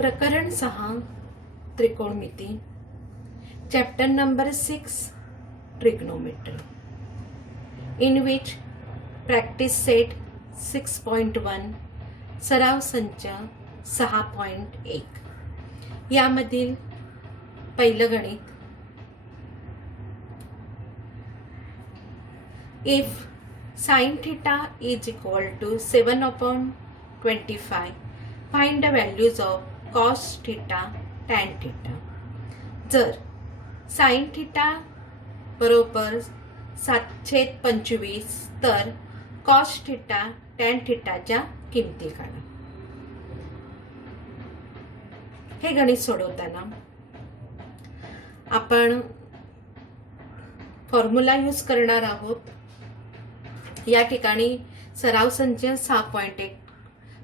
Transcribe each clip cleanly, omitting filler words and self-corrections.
प्रकरण 6 त्रिकोणमिती chapter number 6 trigonometry in which practice set 6.1 सराव संच 6.1 यामधील पहिलं गणित if sin theta is equal to 7/25 find the values of cos theta tan theta. जर sin theta बरोबर 7/25 तर cos theta tan theta च्या किमती काढा. हे गणित सोडवताना आपण फॉर्म्युला यूज करणार आहोत. या ठिकाणी सराव संच 6.1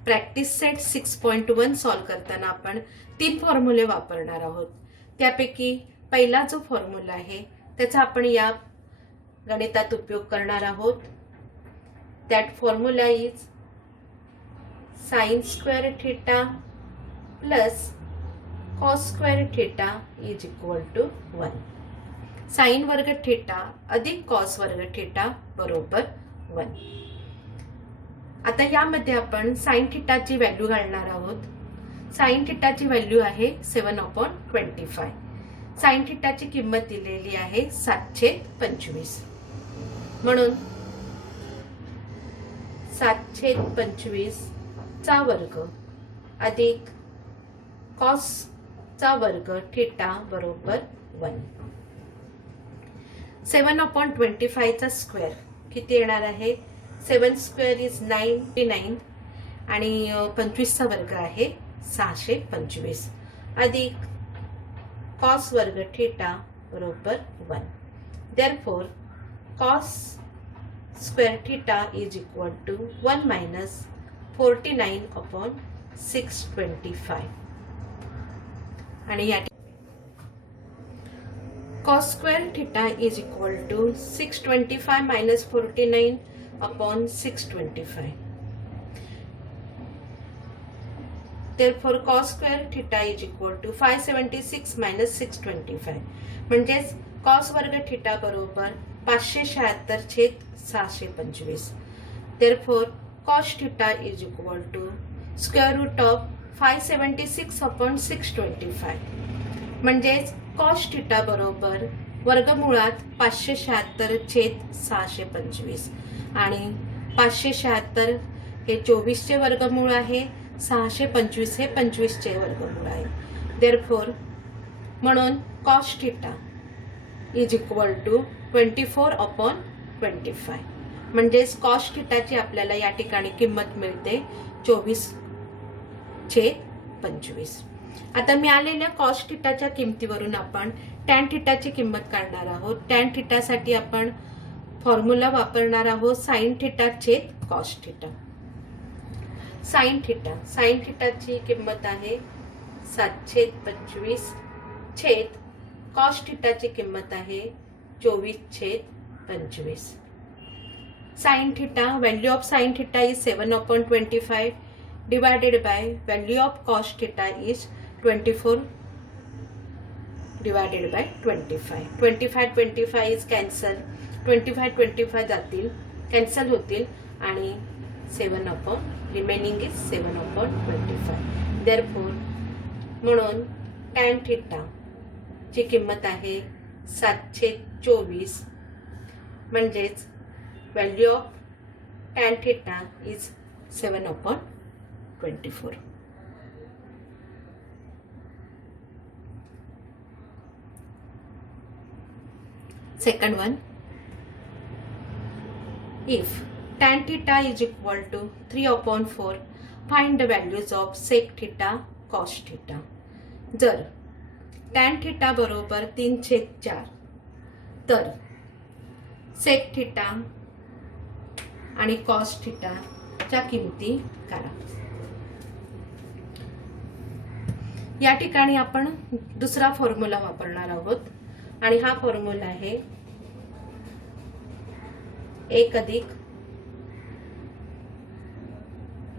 प्रॅक्टिस सेट 6.1 सॉल्व करताना आपण 3 फॉर्म्युले वापरणार आहोत. त्यापैकी पहिला जो फॉर्म्युला आहे त्याचा आपण या गणितात उपयोग करणार आहोत. That formula is sin square theta plus cos square theta is equal to 1. Sine वर्ग थीटा अधिक cos वर्ग थीटा बरोबर 1. आता यामध्ये आपण sin थीटाची व्हॅल्यू घालणार आहोत. sin थीटाची व्हॅल्यू आहे 7/25. sin थीटाची किंमत दिलेली आहे 7/25. म्हणून 7/25 चा वर्ग अधिक cos चा वर्ग थीटा बरोबर 1. 7/25 चा स्क्वेअर किती येणार आहे? 7 स्क्वेअर इज 99 आणि 25 चा वर्ग आहे 625 अधिक cos वर्ग थीटा बरोबर 1. Therefore cos square theta is equal to 1 minus 49/625 आणि या cos square theta is equal to 625 minus 49/625. Therefore cos square theta is equal to 576 minus 625. म्हणजेच cos वर्ग थीटा बरोबर 576/625. Therefore cos theta is equal to square root of 576/625. म्हणजेच cos theta बरोबर वर्गमुळात 576/625 आणि 576 हे 24 चे वर्गमूळ आहे. 625 हे 25 चे वर्गमूळ आहे. देयरफॉर म्हणून cos theta is equal to 24/25. म्हणजेच cos थीटाची आपल्याला या ठिकाणी किंमत मिळते 24/25. आता मिळालेल्या cos थीटाच्या किमतीवरून आपण tan थीटाची किंमत काढणार आहोत. tan थीटासाठी आपण फॉर्म्युला वापरणार आहोत sin थीटा छेद cos थीटा. sin थीटाची किंमत आहे 7/25 छेद cos थीटाची किंमत आहे 24/25. sin theta value of sin theta is 7/25 divided by value of cos theta is 24 divided by 25. 25 is cancel. 25 जातील कॅन्सल होतील आणि 7 रिमेनिंग इज 7/25. देयरफॉर म्हणून tan थीटा ची किंमत आहे 724. म्हणजेच value of tan theta is 7/24. Second one, if tan theta is equal to 3/4 find the values of sec theta cos theta. जर tan theta बरोबर 3/4 तर sec theta आणि cos theta च्या किमती काढा. या ठिकाणी आपण दुसरा फॉर्म्युला वापरणार आहोत आणि हा फॉर्म्युला आहे 1 अधिक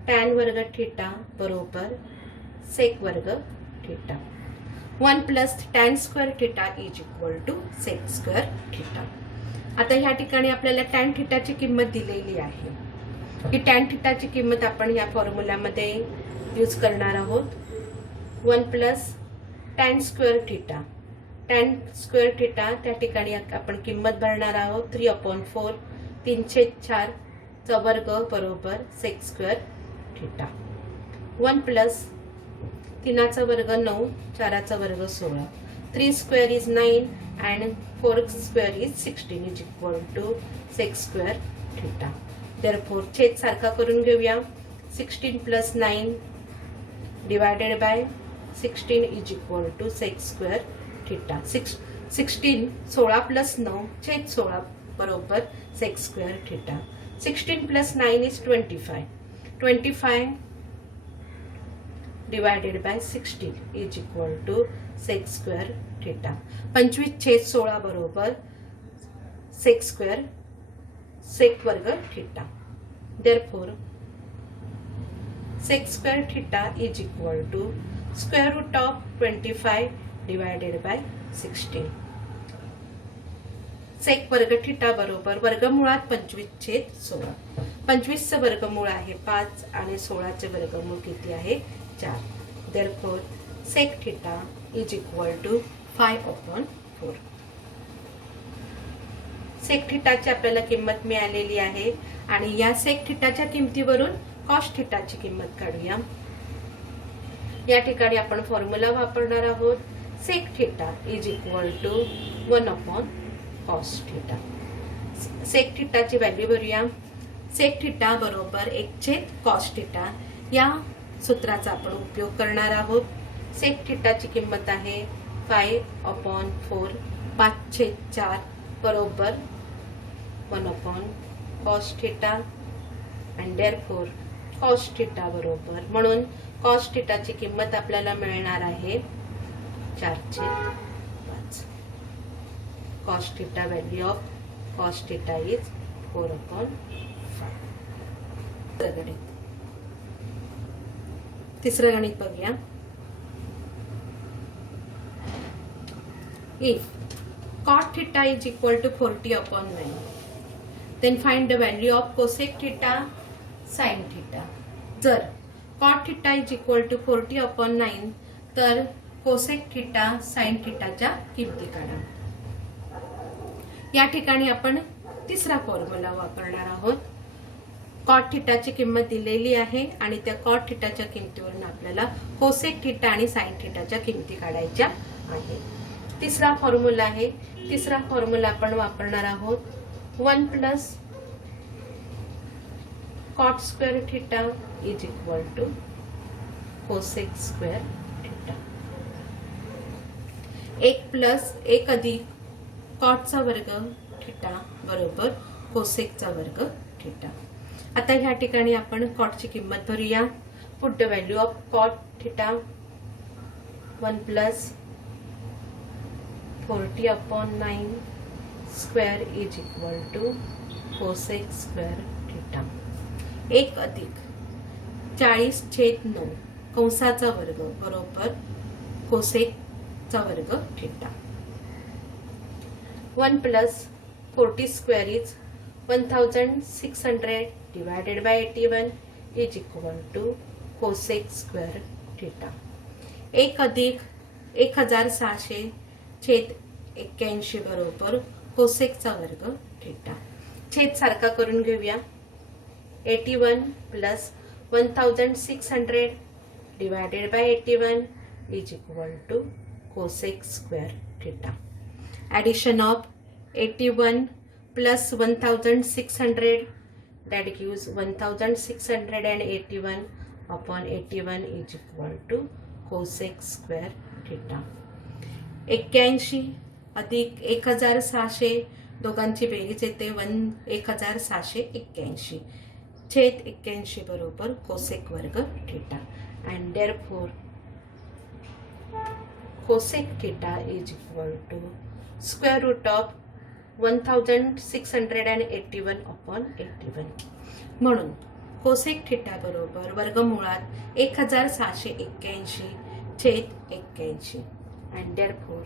tan वर्ग थीटा बरोबर सेक वर्ग theta. 1 plus tan square theta is equal to sec square theta. आता ह्या ठिकाणी आपल्याला टॅन थिटाची किंमत दिलेली आहे. ही टॅन थिटाची किंमत आपण या फॉर्म्युल्यामध्ये यूज करणार आहोत. 1 plus tan square theta. Tan square theta त्या ठिकाणी आपण किंमत भरणार आहोत 3/4 3/4 चा वर्ग बरोबर सेक स्क्वेअर थिटा. 1 प्लस 3चा वर्ग 9 4चा वर्ग 16. 3 square is 9 and 4 square is 16 is equal to sec square theta. Therefore छेद सारखा करून घेऊया. 16 plus 9 divided by 16 is equal to sec square theta. 16 plus 9 छेद 16 बरोबर sec square theta. 16 plus 9 is 25. 25 divided by 16 is equal to sec square theta. 25/16 बरोबर sec square sec वर्ग theta. Therefore sec square theta is equal to square root of 25 divided by 16. Sec वर्ग theta बरोबर वर्गमुळात 25/16. 25 चं वर्गमूळ आहे 5 आणि 16 चे वर्गमूळ किती आहे 4. Therefore sec theta is equal to 5/4. Sec थिटाची आपल्याला किंमत मिळालेली आहे आणि या सेक थिटाच्या किमतीवरून कॉस थिटाची किंमत काढूया. या ठिकाणी आपण फॉर्म्युला वापरणार आहोत. Sec theta is equal to 1/cos theta. Sec थिटाची व्हॅल्यू भरूया. सेक थिटा बरोबर 1/cos थिटा या सूत्राचा आपण उपयोग करणार आहोत. सेक थिटाची किंमत आहे 5/4 5/4 बरोबर 1/cos theta and therefore cos theta बरोबर म्हणून कॉस थिटाची किंमत आपल्याला मिळणार आहे 4/5. Cos theta value of cos theta is 4/5. तिसरं गणित बघूया. If cot theta is equal to 40/9, then find the value of cosec theta, sin theta. जर cot theta is equal to 40/9 तर cosec theta, sin theta च्या किमती काढा. या ठिकाणी आपण तिसरा फॉर्म्युला वापरणार आहोत. कॉट थिटाची किंमत दिलेली आहे आणि त्या कॉट थिटाच्या किमतीवरून आपल्याला कोसेक थिटा आणि साइन थिटाच्या किमती काढायच्या आहेत. तिसरा फॉर्म्युला आहे. तिसरा फॉर्म्युला आपण वापरणार आहोत 1 plus cot square theta is equal to cosec square theta. 1 अधिक कॉटचा वर्ग थिटा बरोबर कोसेकचा वर्ग थिटा. आता ह्या ठिकाणी आपण कॉटची किंमत भरूया. Put the value of cot theta 1 plus 40/9 square is equal to cosec square theta. 1 अधिक 40/9 कंसाचा वर्ग बरोबर कोसेकचा वर्ग theta. 1 plus 40 square is 1600 divided by 81 is equal to cosec square theta. 1 अधिक 1600 छेद 81 बरोबर कोसेकचा वर्ग थिटा. छेद सारखा करून घेऊया. 81 plus 1600 divided by 81 is equal to cosec square theta. Addition of 81 plus 1600 that gives 1681 upon 81 is equal to cosec square theta. 81 अधिक 1600 दोघांची बेरीज येते 1681 छेद 81 बरोबर कोसेक वर्ग theta. and therefore cosec theta is equal to square root of 1681 upon 81. म्हणून cosec theta बरोबर वर्गमुळात 1681 छेद 81 अँड देअरफॉर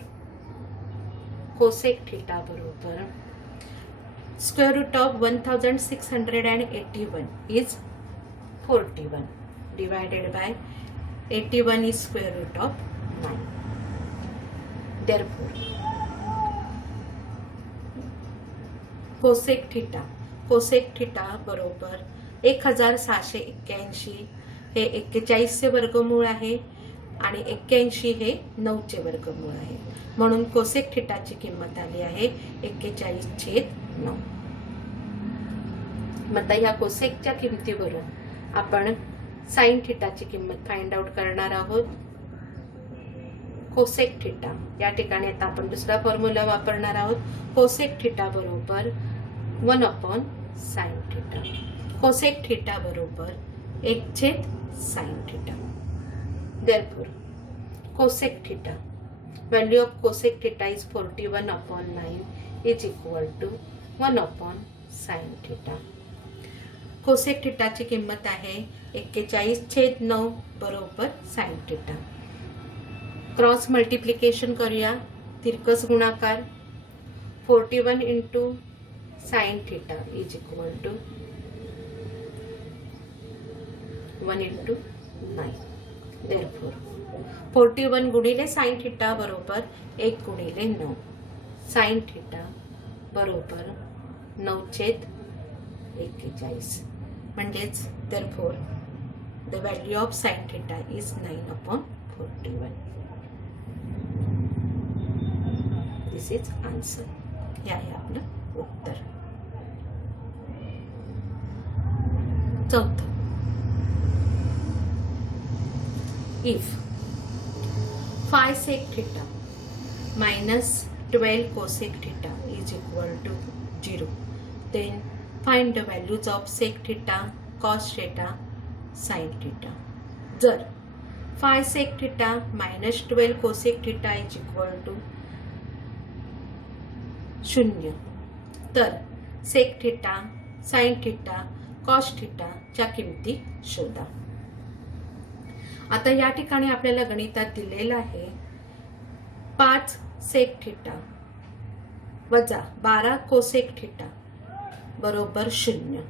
कोसेक थिटा बरोबर square root of 1681 is 41 divided by 81 is square root of 9. Therefore, cosec theta बरोबर 1681 हे 41 चे वर्गमूळ आहे आणि 81 हे 9 चे वर्गमूळ आहे. म्हणून कोसेक थिटाची किंमत आली आहे 41/9. आता या कोसेकच्या किमतीवरून आपण साइन थिटाची किंमत फाइंड आउट करणार आहोत. कोसेक थिटा या ठिकाणी आता आपण दुसरा फॉर्म्युला वापरणार आहोत. कोसेक थिटा बरोबर 1/sin थिटा. कोसेक थिटा बरोबर 1/sin theta. Therefore cosec theta value of cosec theta is 41/9 is equal to 1/sin theta. Cosec थिटाची किंमत आहे 41/9 बरोबर साइन थिटा. क्रॉस मल्टिप्लिकेशन करूया. तिरकस गुणाकार 41 into sine theta is equal to 1 into 9. Therefore 41 गुणिले sine theta बरोबर 1 गुणिले 9. साइन थिटा बरोबर 9/41. म्हणजेच therefore the value of sine theta is 9/41. This is answer. हे आहे आपलं उत्तर. चौथं, if five sec theta minus 12 cosec theta is equal to 0, then find the values of sec theta, cos theta, sin theta. जर phi sec theta minus 12 cosec theta is equal to 0, तर sec theta, sin theta, cos theta च्या किमती शोधा. आता या ठिकाणी आपल्याला गणितात दिलेलं आहे 5 सेक थिटा वजा 12 कोसेक थिटा बरोबर 0.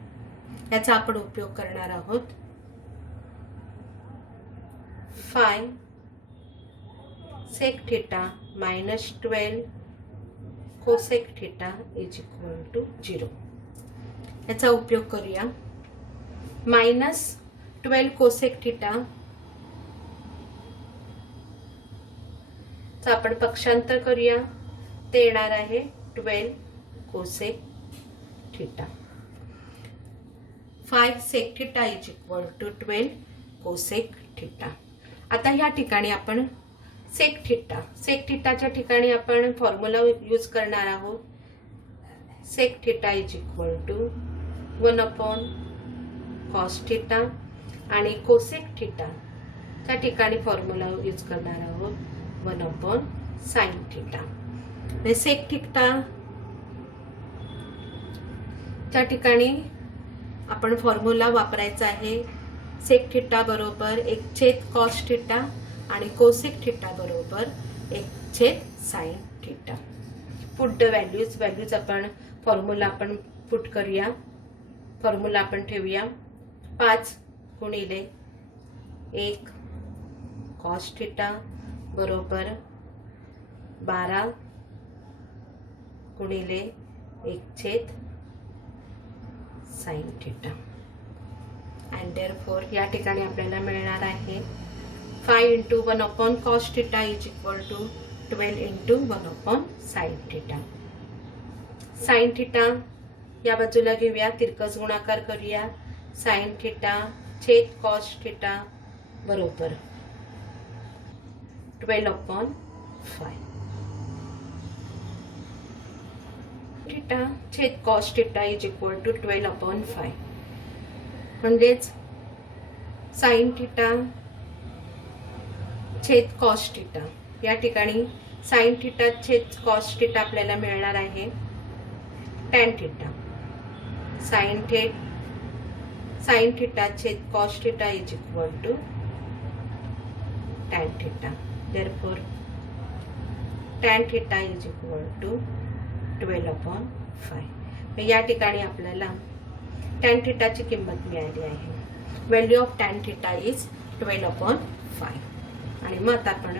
याचा आपण उपयोग करणार आहोत. 5 sec theta minus 12 cosec theta is equal to 0. याचा उपयोग करूया. मायनस 12 कोसेक थिटा आपण पक्षांतर करूया. ते येणार आहे 12 cosec theta. 5 sec theta is equal to 12 cosec theta. आता या ठिकाणी आपण सेक थिटाच्या ठिकाणी आपण फॉर्म्युला यूज करणार आहोत. Sec theta is equal to 1/cos theta आणि कोसेक थिटाच्या ठिकाणी फॉर्म्युला यूज करणार आहोत 1/sin थिटा. सेक थिटा च्या ठिकाणी आपण फॉर्म्युला वापरायचा आहे. सेक थिटा बरोबर 1/cos थिटा आणि कोसेक थिटा बरोबर 1/sin theta. Put the values आपण फॉर्म्युला आपण पुट करूया. फॉर्म्युला आपण ठेवूया. 5 गुणिले 1 cos थिटा बरोबर 12 गुणिले 1/sin थिटा. अँड देअरफॉर या ठिकाणी आपल्याला मिळणार आहे 5 into 1/cos theta is equal to 12 into 1/sin theta. Sine theta या बाजूला घेऊया. तिरकस गुणाकार करूया. साइन थिटा छेद cos थिटा बरोबर 12/5 थिटा छेद cos theta is equal to 12/5. म्हणजेच साइन थिटा छेद cos थिटा. या ठिकाणी साइन थिटा छेद cos थिटा आपल्याला मिळणार आहे tan theta. Sine sine theta छेद cos theta is equal to tan theta. Therefore tan theta is equal to 12/5. या ठिकाणी आपल्याला टॅन थिटाची किंमत मिळाली आहे. Value of tan theta is 12/5. आणि मग आता आपण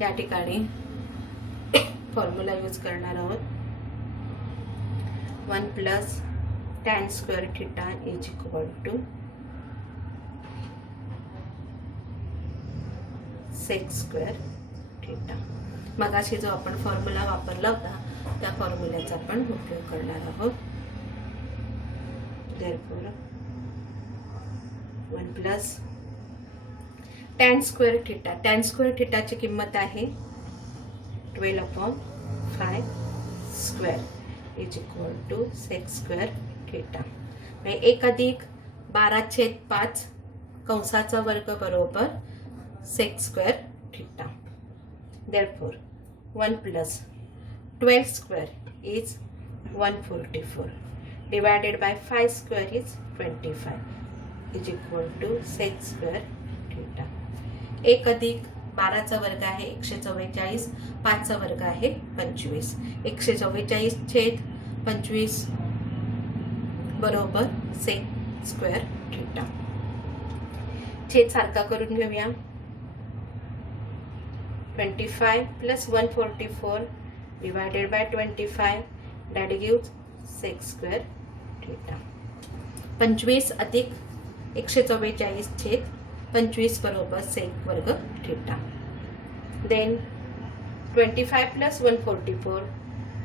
या ठिकाणी फॉर्म्युला यूज करणार आहोत. 1 plus tan square theta is equal to sec square theta. मगाशी जो आपण फॉर्म्युला वापरला होता त्या फॉर्म्युल्याचा आपण उपयोग करणार आहोत. Therefore 1 plus tan square theta. Tan square थिटाची किंमत आहे 12/5 square is equal to sec square theta. 1 अधिक 12/5 कंसाचा वर्ग बरोबर sec square theta. Therefore 1 plus 12 square is 144 divided by 5 square is 25 is equal to sec square theta. 1 अधिक 12चा वर्ग आहे 144, 5चा वर्ग आहे 25. 144 छेद 25 बरोबर सेक स्क्वेअर थिटा. छेद सारखा करून घेऊया. 25 plus 144 divided by 25 that gives sec square theta. 25 अधिक 144 छेद 25 बरोबर सेक वर्ग theta. Then 25 plus 144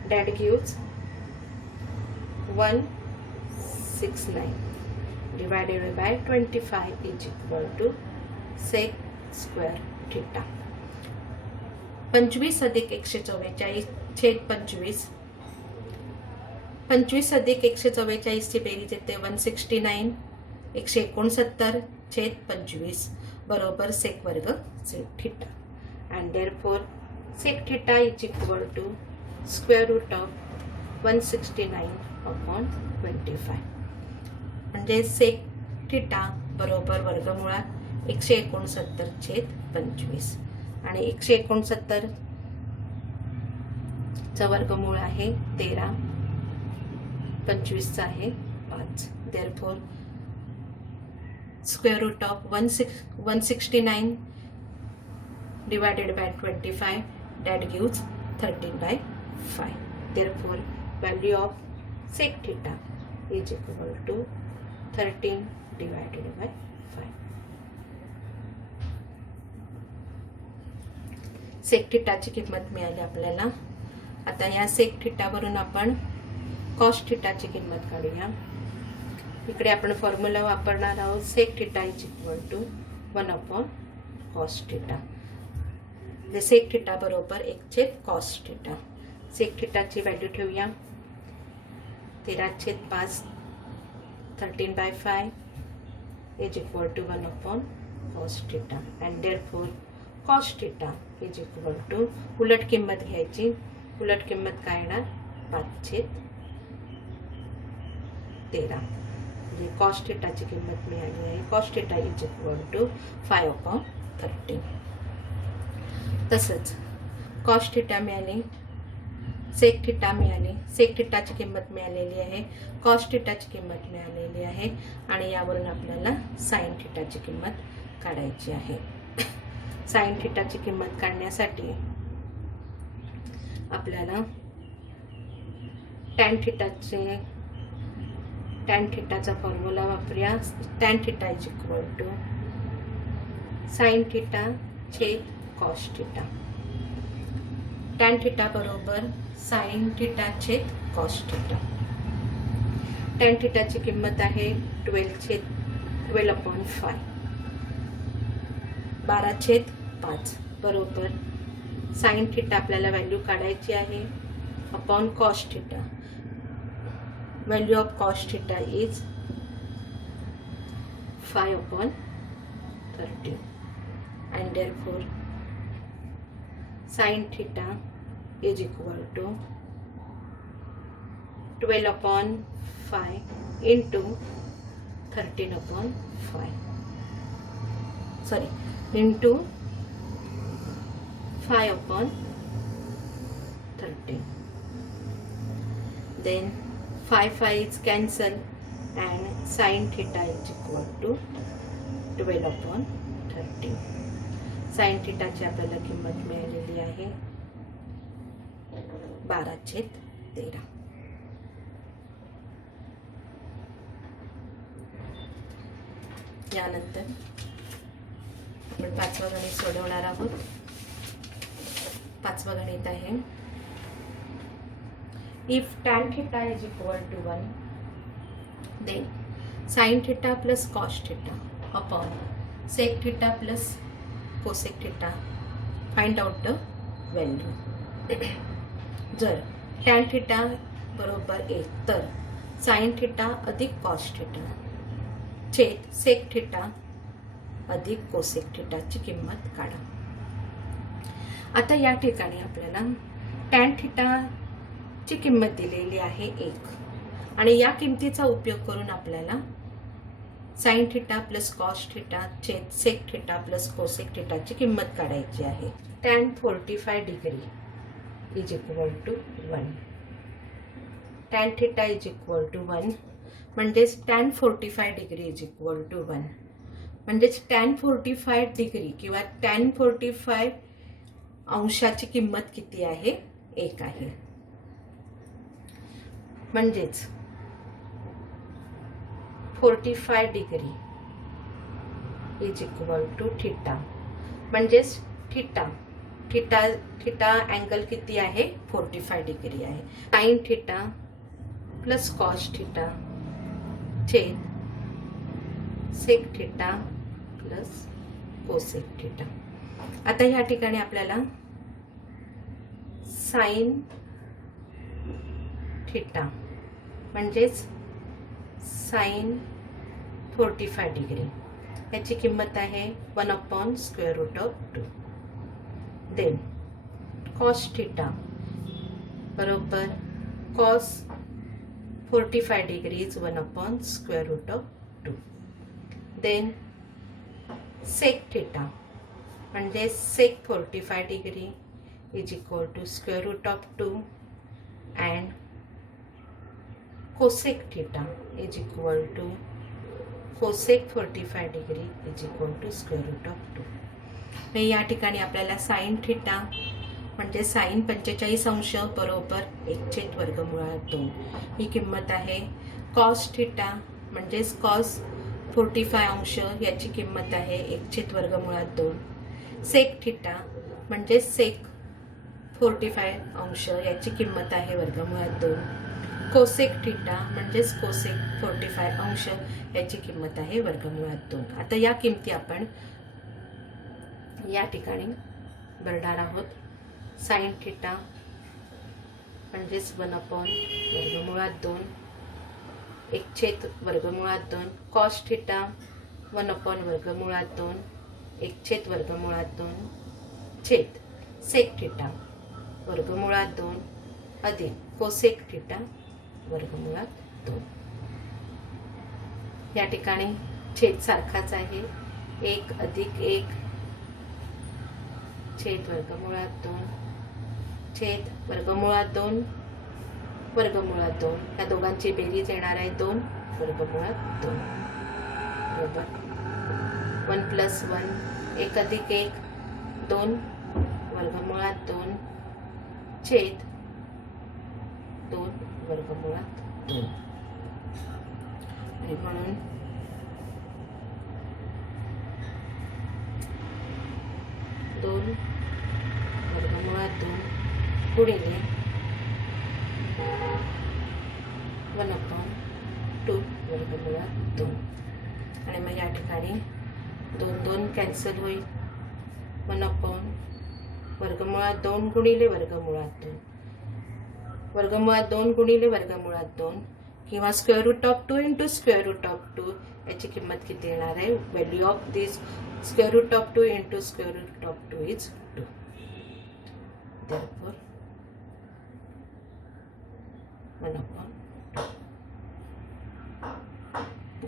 that gives 169 divided by 25 is equal to sec square theta. 25 अधिक 144 छेद 25. 25 अधिक 144 ची बेरीज येते 169. 169 छेद 25 बरोबर सेक वर्ग sec theta. And therefore sec theta is equal to square root of 169/25. म्हणजे सेक थिटा बरोबर वर्गमुळात 169 छेद 25 आणि 169 चा वर्गमूळ आहे 13. 25 चा आहे 5. Therefore square root of 169 divided by 25 that gives 13/5. Therefore value of sec theta is equal to 13 divided by 5. सेक थिटाची किंमत मिळाली आपल्याला. आता या सेक थिटावरून आपण कॉस थिटाची किंमत काढूया. इकडे आपण फॉर्म्युला वापरणार आहोत. Sec theta is equal to 1/cos theta. Sec theta बरोबर 1/cos थिटा. सेक थिटाची व्हॅल्यू ठेवूया. 13/5 13/5 इज equal to 1/cos theta. And therefore cos theta is equal to उलट किंमत घ्यायची. उलट किंमत काय येणार 5/13. म्हणजे कॉस थिटाची किंमत मिळाली आहे. Cos theta is equal to 5/13. तसंच कॉस थिटा मिळाली, सेक थिटा मिळाली. सेक थिटाची किंमत मिळालेली आहे, कॉस थिटाची किंमत मिळालेली आहे आणि यावरून आपल्याला साइन थिटाची किंमत काढायची आहे. साइन थिटाची किंमत काढण्यासाठी आपल्याला टॅन थिटाचा फॉर्म्युला वापरूया. Tan theta is equal to sine theta छेद कॉस थिटा. टॅन थिटा बरोबर साइन थिटा छेद कॉस थिटा. टॅन थिटाची किंमत आहे 12/5 12/5 बरोबर साइन थिटा आपल्याला व्हॅल्यू काढायची आहे upon cos theta. Value of cos theta is 5/13 and therefore sin theta is equal to 12/5 into 13/5 sorry into 5/13. Then 5 is cancel and sin theta is equal to 12/13. sin थीटाची आपल्याला किंमत मिळालेली आहे 12/13. यानंतर आपण 5वं गणित सोडवणार आहोत. 5वं गणित आहे if tan theta is equal to 1 then sin theta plus cos theta upon sec theta plus cosec theta find out the value. जर tan theta बरोबर 1 तर sin theta अधिक cos theta छेद sec theta अधिक cosec theta ची किंमत काढा. आता या ठिकाणी आपल्याला tan theta ची किंमत दिलेली आहे 1 आणि या किमतीचा उपयोग करून आपल्याला sin theta plus cos theta छेद sec theta plus cosec theta ची किंमत काढायची आहे. tan 45 degree is equal to 1. tan theta is equal to 1 म्हणजेच tan 45 degree is equal to 1 म्हणजेच tan 45 डिग्री किंवा tan 45 अंशाची किंमत किती आहे 1 आहे. म्हणजेच 45 degree is equal to theta म्हणजेच थीटा अँगल किती आहे 45 डिग्री आहे. sin theta plus cos theta छेद sec theta plus cosec theta. आता या ठिकाणी आपल्याला sin थीटा म्हणजेच sin 45 डिग्री याची किंमत आहे 1/√2. देन cos थीटा बरोबर cos 45 degree is 1/√2. Then sec theta म्हणजे sec 45 degree is equal to √2 and cosec theta is equal to cosec 45 degree is equal to √2. या ठिकाणी आपल्याला sin थीटा म्हणजे sin 45 अंश बरोबर 1/√2 ही किंमत आहे. cos थीटा म्हणजे cos 45 अंश याची किंमत आहे 1/√2. sec थीटा म्हणजे sec 45 अंश याची किंमत आहे √2. कोसेक थीटा म्हणजेच कोसेक 45 अंश याची किंमत आहे √2. आता या किमती आपण या ठिकाणी भरणार आहोत. sin थीटा म्हणजेच 1/√2 1/√2. cos थीटा 1/√2 1/√2 छेद sec थीटा √2 अधिक कोसेक थीटा √2. या ठिकाणी छेद सारखाच आहे 1 अधिक 1 छेद √2 छेद √2 या दोघांची बेरीज येणार आहे 2/2 बरोबर 1 + 1 1 अधिक 1 2/2 छेद 2/2 आणि म्हणून 2/2 गुणिले 1/2/2 आणि मग या ठिकाणी 2 कॅन्सल होईल. 1/2 गुणिले √2 √2 किंवा √2 इंटू √2 याची किंमत किती येणार आहे. Value of this √2 into √2 is 2. therefore 1/2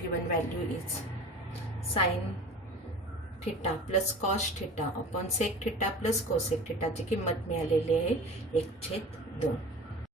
given value value is sine theta plus cos theta upon sec theta plus cosec थिटाची किंमत मिळालेली आहे 1/2.